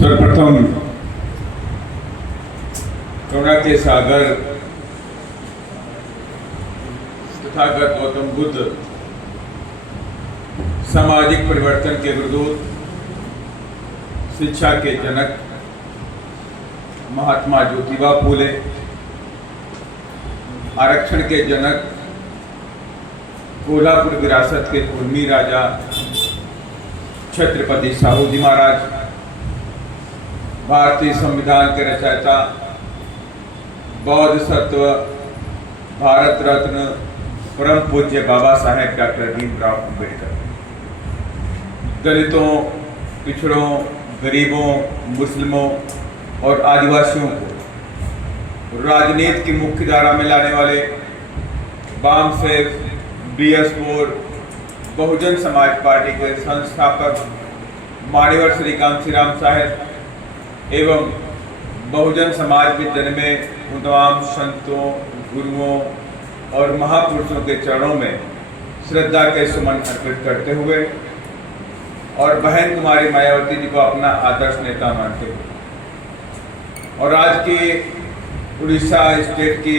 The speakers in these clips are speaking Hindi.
सर्वप्रथम करुणा के सागर तथागत गौतम बुद्ध, सामाजिक परिवर्तन के विरोध, शिक्षा के जनक महात्मा ज्योतिबा फूले, आरक्षण के जनक कोल्हापुर विरासत के कुर्मी राजा छत्रपति साहू जी महाराज, भारतीय संविधान के रचयिता, बौद्ध सत्व, भारत रत्न परम पूज्य बाबा साहेब डॉक्टर भीमराव अम्बेडकर, दलितों, पिछड़ों, गरीबों, मुस्लिमों और आदिवासियों को राजनीति की मुख्य धारा में लाने वाले balm safe BS4 Bahujan Samaj party के संस्थापक मान्यवर श्री कांसी राम साहेब एवं बहुजन समाज के जन्मे उन तमाम संतों, गुरुओं और महापुरुषों के चरणों में श्रद्धा के सुमन अर्पित करते हुए और बहन कुमारी मायावती जी को अपना आदर्श नेता मानते हुए और आज की उड़ीसा स्टेट की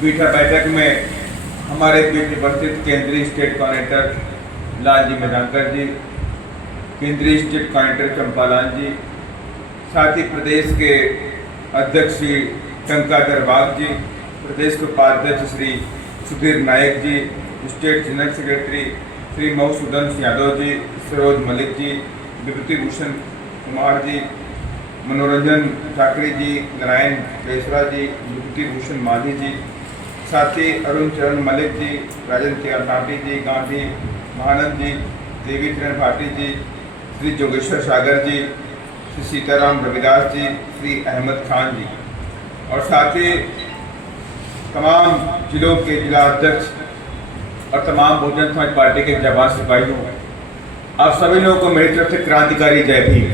बीटा बैठक में हमारे बीच उपस्थित केंद्रीय स्टेट कोऑर्डिनेटर लालजी मेधांकर जी, केंद्रीय स्टेट कोऑर्डिनेटर चंपालाल जी, साथ ही प्रदेश के अध्यक्ष श्री टंकाधर बाग जी, प्रदेश के उपाध्यक्ष Shri Sudhir Nayak ji, state general secretary Shri Madhusudan Yadav ji, Saroj Malik ji, Vibhuti Bhushan Kumar ji, Manoranjan Thackeray जी, नारायण बेसरा जी, विभूति भूषण माधी जी, साथ ही अरुण चरण मलिक जी, राजेंद्र भाटी जी, गांधी महानंद जी, देवी किरण भाटी जी, श्री जोगेश्वर सागर जी, श्री सीताराम रविदास जी, श्री अहमद खान जी और साथ ही तमाम जिलों के जिला अध्यक्ष और तमाम बहुजन समाज पार्टी के जवान सिपाहियों, आप सभी लोगों को मेरी तरफ से क्रांतिकारी जय भीम।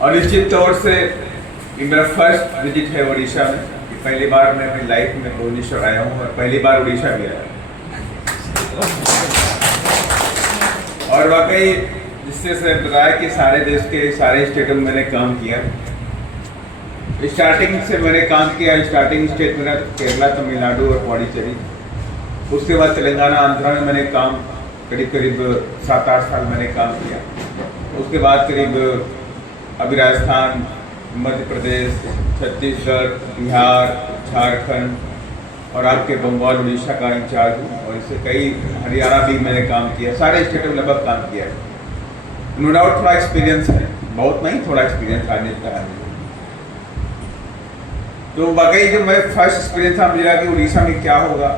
और निश्चित तौर से ये मेरा फर्स्ट विजिट है उड़ीसा में। पहली बार मैं अपनी लाइफ में भुवनेश्वर आया हूँ और पहली बार उड़ीसा भी आया और वाकई जिससे से बताया कि सारे देश के सारे स्टेटों में मैंने काम किया। स्टार्टिंग से मैंने काम किया, स्टार्टिंग स्टेट मेरा केरला, तमिलनाडु और पौडीचेरी, उसके बाद तेलंगाना, आंध्रा में मैंने काम करीब 7-8 साल मैंने काम किया। उसके बाद करीब अभी राजस्थान, मध्य प्रदेश, छत्तीसगढ़, बिहार, झारखंड और आपके बंगाल, उड़ीसा का इंचार्ज हूँ और इससे कई हरियाणा भी मैंने काम किया। सारे स्टेटों में लगभग काम किया है। नो डाउट थोड़ा एक्सपीरियंस है, बहुत नहीं, थोड़ा एक्सपीरियंस राजनीति का है। तो वाकई जब मैं फर्स्ट एक्सपीरियंस था, मुझे लगा कि उड़ीसा में क्या होगा,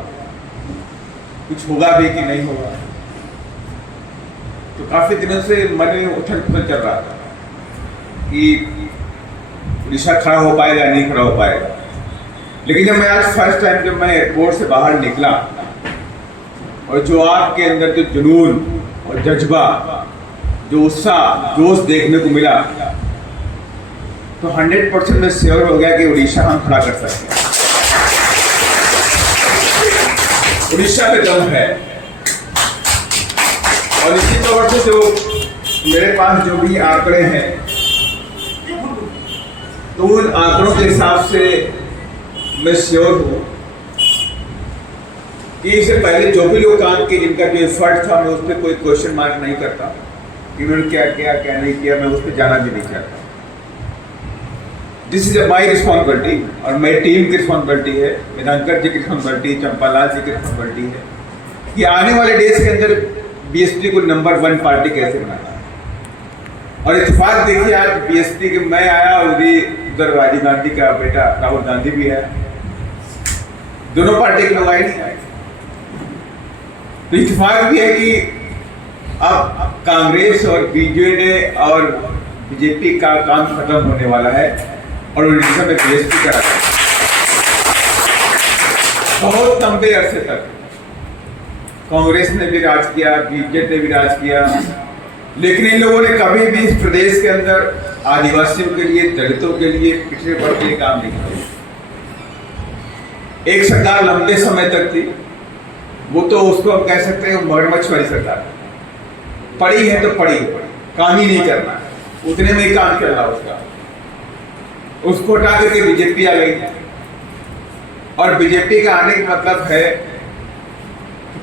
कुछ होगा भी कि नहीं होगा। तो काफ़ी दिनों से मन में उथल पुथल चल रहा था कि उड़ीसा खड़ा हो पाएगा नहीं खड़ा हो पाएगा। लेकिन जब मैं आज फर्स्ट टाइम जब मैं एयरपोर्ट से बाहर निकला और जो आपके अंदर जो जुनून और जज्बा, जो उत्साह, जोश देखने को मिला, तो 100% में श्योर हो गया कि उड़ीसा हम खड़ा कर सकते हैं। उड़ीसा में दम है और इसी तौर से जो मेरे पास जो भी आंकड़े हैं, तो उन आंकड़ों के हिसाब से मैं श्योर हूँ कि इससे पहले जो भी लोग काम किए, जिनका जो एफर्ट था, मैं उस पर कोई क्वेश्चन मार्क नहीं करता कि उन्होंने क्या किया क्या नहीं किया, मैं उस पर जाना भी नहीं चाहता। दिस इज माई रिस्पॉन्सिबिलिटी और मेरी टीम की रिस्पॉन्सिबिलिटी है, मेधांकर जी की रिस्पॉन्सिबिलिटी, चंपालाल जी की रिस्पॉन्सिबिलिटी है कि आने वाले डेज के अंदर BSP को नंबर 1 पार्टी कैसे बनाना है। और इत्तेफाक देखिए, आज BSP के मैं आया और उधर राजीव गांधी का बेटा राहुल गांधी भी है, दोनों पार्टी के लोग आए नहीं आए। तो इत्तेफाक भी है कि अब कांग्रेस और BJD और BJP का काम खत्म होने वाला है और उड़ीसा में BSP का राज। बहुत लंबे अरसे तक कांग्रेस ने भी राज किया, BJP ने भी राज किया, लेकिन इन लोगों ने कभी भी इस प्रदेश के अंदर आदिवासियों के लिए, दलितों के लिए, पिछड़े वर्ग के लिए काम नहीं किया। एक सरकार लंबे समय तक थी, वो तो उसको हम कह सकते हैं मगरमच्छ वाली सरकार। पड़ी है तो पड़ी, काम ही नहीं करना, उतने में ही काम चल रहा उसका। उसको हटा करके बीजेपी आ गई, और बीजेपी का आने का मतलब है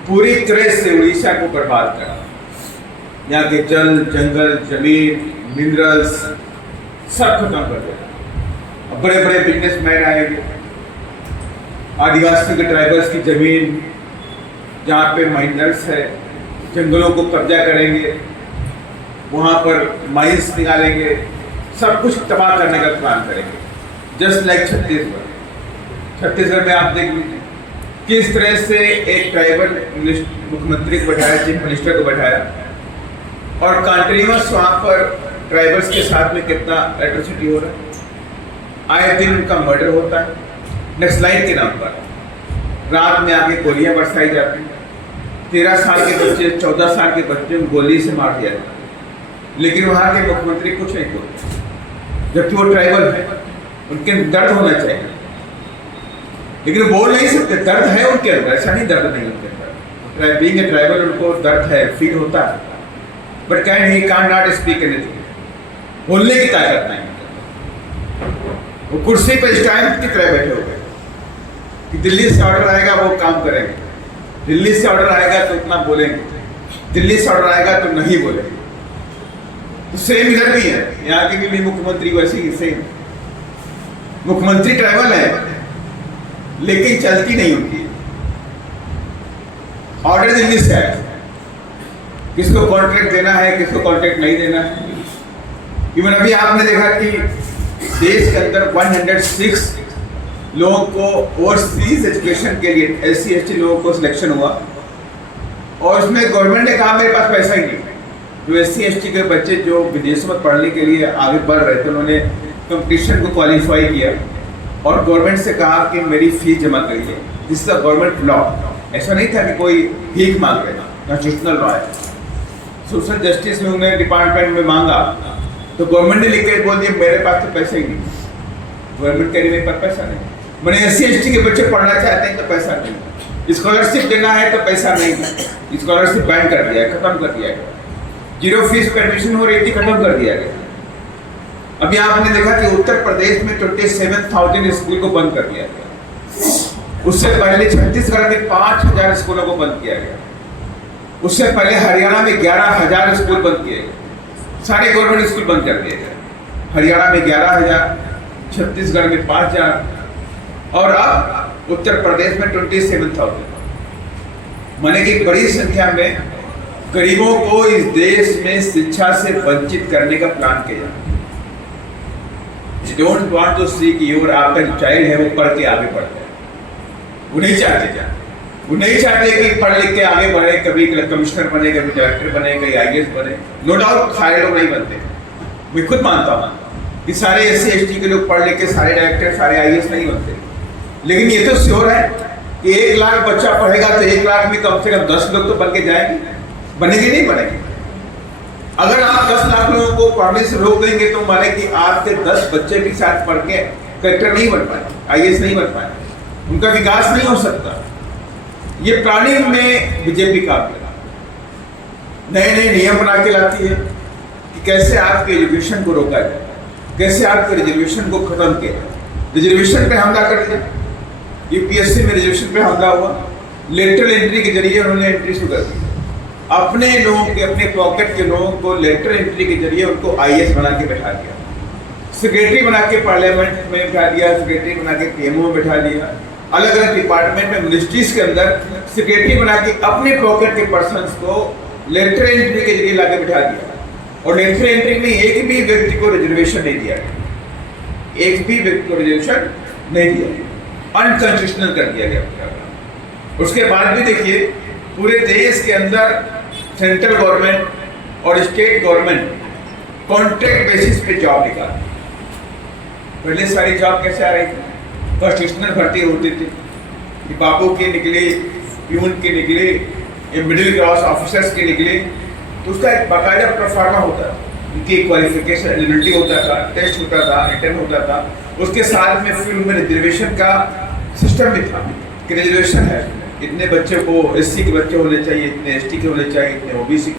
पूरी तरह से उड़ीसा को बर्बाद करना। यहाँ के जल, जंगल, जमीन, मिनरल्स सब खत्म कर देना। बड़े बड़े बिजनेसमैन आएंगे, आदिवासी के ट्राइबल्स की जमीन जहाँ पे माइनर्स है, जंगलों को कब्जा करेंगे, वहाँ पर माइंस निकालेंगे, सब कुछ तबाह करने का प्लान करेंगे। जस्ट लाइक छत्तीसगढ़ में आप देख लीजिए किस तरह से एक ट्राइबल मुख्यमंत्री को बैठाया, चीफ मिनिस्टर को बैठाया, और कंटिन्यूअस वहाँ पर ट्राइबल्स के साथ में कितना एट्रोसिटी हो रहा है। आए दिन उनका मर्डर होता है नक्सलाइट के नाम पर, रात में आके गोलियां बरसाई जाती हैं। 13 साल के बच्चे, 14 साल के बच्चे गोली से मार दिया जाता है, लेकिन वहाँ के मुख्यमंत्री कुछ नहीं बोलते, जबकि वो ट्राइबल है, उनके दर्द होना चाहिए, लेकिन बोल नहीं सकते। दर्द है उनके अंदर, ऐसा नहीं दर्द नहीं उनके अंदर। बीइंग ए ट्राइबल उनको दर्द है, फील होता है, but can he can not speak anything, बोलने की ताकत नहीं। वो कुर्सी पर इस टाइम की तरह बैठे हो गए कि दिल्ली से ऑर्डर आएगा वो काम करेंगे, दिल्ली से ऑर्डर आएगा तो उतना बोलेंगे, दिल्ली से ऑर्डर आएगा तो नहीं बोलेंगे। तो सेम इधर भी है, यहाँ की भी मुख्यमंत्री वैसे ही सेम मुख्यमंत्री ट्राइबल है, लेकिन चलती नहीं उनकी। ऑर्डर दिल्ली से आए, किसको कॉन्ट्रैक्ट देना है, किसको कॉन्ट्रैक्ट नहीं देना है। इवन अभी आपने देखा कि देश के अंदर 106 लोगों को ओवरसीज एजुकेशन के लिए SC/ST लोगों को सिलेक्शन हुआ, और उसमें गवर्नमेंट ने कहा मेरे पास पैसा ही नहीं। जो SC/ST के बच्चे जो विदेशों में पढ़ने के लिए आगे बढ़ रहे थे, उन्होंने कंपटीशन को क्वालिफाई किया और गवर्नमेंट से कहा कि मेरी फीस जमा करिए। This is a government law. ऐसा नहीं था कि कोई भीख मांग रहा, कॉन्स्टिट्यूशनल लॉ है। सोशल जस्टिस में उन्हें डिपार्टमेंट में मांगा तो गवर्नमेंट ने लिख के बोल दिया मेरे पास तो पैसा ही नहीं। गवर्नमेंट कह रही मेरे पास पैसा नहीं, मैंने SC/ST के बच्चे पढ़ना चाहते हैं तो पैसा नहीं, स्कॉलरशिप देना है तो पैसा नहीं, स्कॉलरशिप बैन कर दिया, खत्म कर दिया गया। 0 फीस पर एडमिशन हो रही थी, खत्म कर दिया गया। अभी आपने देखा कि उत्तर प्रदेश में 27,000 स्कूल को बंद कर दिया गया। उससे पहले छत्तीसगढ़ में 5,000 स्कूलों को बंद किया गया। उससे पहले हरियाणा में 11,000 स्कूल बंद किए गए, सारे गवर्नमेंट स्कूल बंद कर दिए गए। हरियाणा में 11,000, छत्तीसगढ़ में 5,000, और अब उत्तर प्रदेश में 27,000। माने कि बड़ी संख्या में गरीबों को इस देश में शिक्षा से वंचित करने का प्लान किया जाता है। डोंट वांट टू सी कि योर आपका जो चाइल्ड है वो पढ़ के आगे बढ़ जाए। वो नहीं चाहते वो नहीं चाहते कि पढ़ लिख के आगे बढ़े, कभी कमिश्नर बने, कभी डायरेक्टर बने, कभी IAS बने। नो डाउट सारे लोग नहीं बनते, मैं खुद मानता हूँ कि सारे SC/ST के लोग पढ़ लिख के सारे डायरेक्टर, सारे IAS नहीं बनते। लेकिन ये तो श्योर है कि 1 लाख बच्चा पढ़ेगा तो 1 लाख में कम से कम 10 लोग तो बन के जाएंगे। बनेगी नहीं बनेगी? अगर आप 10 लाख लोगों को पढ़ने से रोक देंगे तो माने कि आपके 10 बच्चे भी साथ पढ़ के कलेक्टर नहीं बन पाए, IAS नहीं बन पाए, उनका विकास नहीं हो सकता। ये प्लानिंग में बीजेपी का नए नए नियम बना के लाती है कि कैसे आपके एजुकेशन को रोका जाए, कैसे आपके रिजर्वेशन को खत्म किया जाए। रिजर्वेशन पे हमला कर दिया, UPSC में रिजर्वेशन पे हमला हुआ, लेटरल एंट्री के जरिए उन्होंने एंट्री शुरू कर दी। अपने लोगों के, अपने पॉकेट के लोगों को लेटरल एंट्री के जरिए उनको IAS बना के बैठा दिया, सेक्रेटरी बना के पार्लियामेंट में बैठा दिया, सेक्रेटरी बना के PMO में बैठा दिया, अलग अलग डिपार्टमेंट में, मिनिस्ट्रीज के अंदर सेक्रेटरी बना के अपने पॉकेट के पर्सन्स को लेटरल एंट्री के जरिए लाके बैठा दिया। और लेटरल एंट्री में एक भी व्यक्ति को रिजर्वेशन नहीं दिया गया, एक भी व्यक्ति को रिजर्वेशन नहीं दिया गया, अनकॉन्स्टिट्यूशनल कर दिया गया। उसके बाद भी देखिए पूरे देश के अंदर सेंट्रल गवर्नमेंट और स्टेट गवर्नमेंट कॉन्ट्रैक्ट बेसिस पे जॉब निकालती। पहले सारी जॉब कैसे आ रही थी? कॉन्स्टिट्यूशनल भर्ती होती थी, बाबू के निकले, प्यून के निकले, मिडिल क्लास ऑफिसर्स के निकले, तो उसका एक बाकायदा प्रोफार्मा होता था, उनकी क्वालिफिकेशन एलिजिबिलिटी होता था, टेस्ट होता था, रिटर्न होता था। उसके साथ में फिर उनमें रिजर्वेशन का सिस्टम भी था कि रिजर्वेशन है, इतने बच्चे को SC के बच्चे होने चाहिए, इतने ST के होने चाहिए, इतने OBC